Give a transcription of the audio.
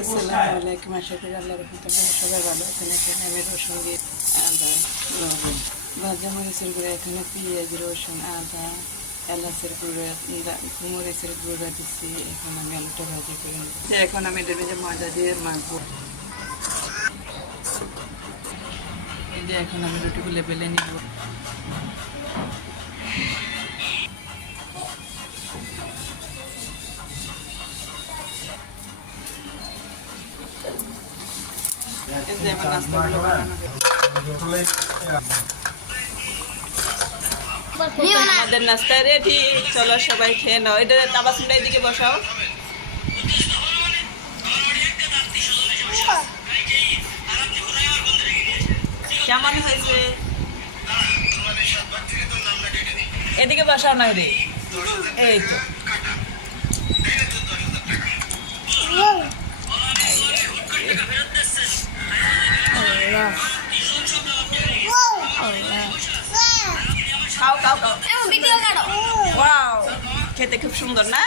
আসসালামু আলাইকুম, আশা করি আল্লাহর রহমতে সবাই ভালো আছেন। এখানে আমি রসুন দিয়ে আদা, লবণ, ভাজা মরিচের গুঁড়া, এখানে পেঁয়াজ, রসুন, আদা, এলাচের গুঁড়া, মরিচের গুঁড়া দিচ্ছি। এখন আমি আলুটা ভাজি করে নেব। এখন আমি এটা ভেজে ময়দা দিয়ে মাখবো। এই যে এখন আমি রুটিগুলো বেলে নিব। এই যে আমার নাস্তাগুলো বানানো আমাদের নাস্তা রেডি। চলো সবাই খেয়ে নাও। এটা তাবাসুমটা এদিকে বসাও। কেমন হয়েছে? এদিকে বসাও না রে। এই তো খাও খাও খাও। ওয়াও, খেতে খুব সুন্দর না?